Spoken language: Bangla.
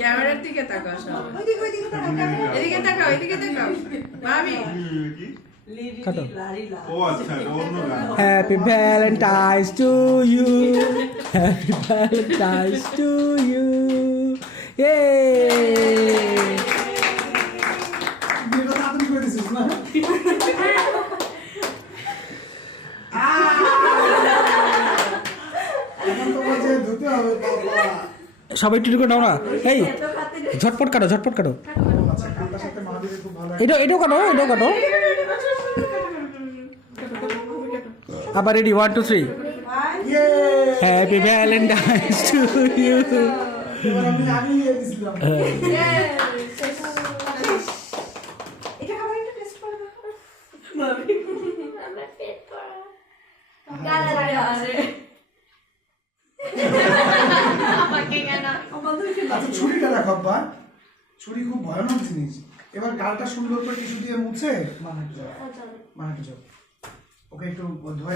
ক্যামেরার দিকে তাকাও সব। এদিকে তাকাও, এদিকে তাকাও। ভাবি কাটো। ও আচ্ছা, এটা অন্য গান। Happy Valentine's to you, happy Valentine's to you. ইয়ে বিয়েটা তাড়াতাড়ি করে দিছিস না? এখন তো বলছে ধুতে হবে বাবা। সবাই একটু করে নাও না। এই ঝটপট কাটো, ঝটপট কাটো। আচ্ছা, কান্তার সাথে মাহাবীরের খুব ভালো এটাও কাটো, এটাও কাটো। আবার ready, 1 2 3। Yay! Happy Valentine's to you. এবার আমি আগেই দিয়ে দিছিলাম। আচ্ছা, ছুরিটা রাখো আব্বা। ছুরি খুব ভয়ানক জিনিস। এবার গালটা সুন্দর করে টিস্যু দিয়ে মুছে মানাকে যাও। ওকে একটু ধোয়া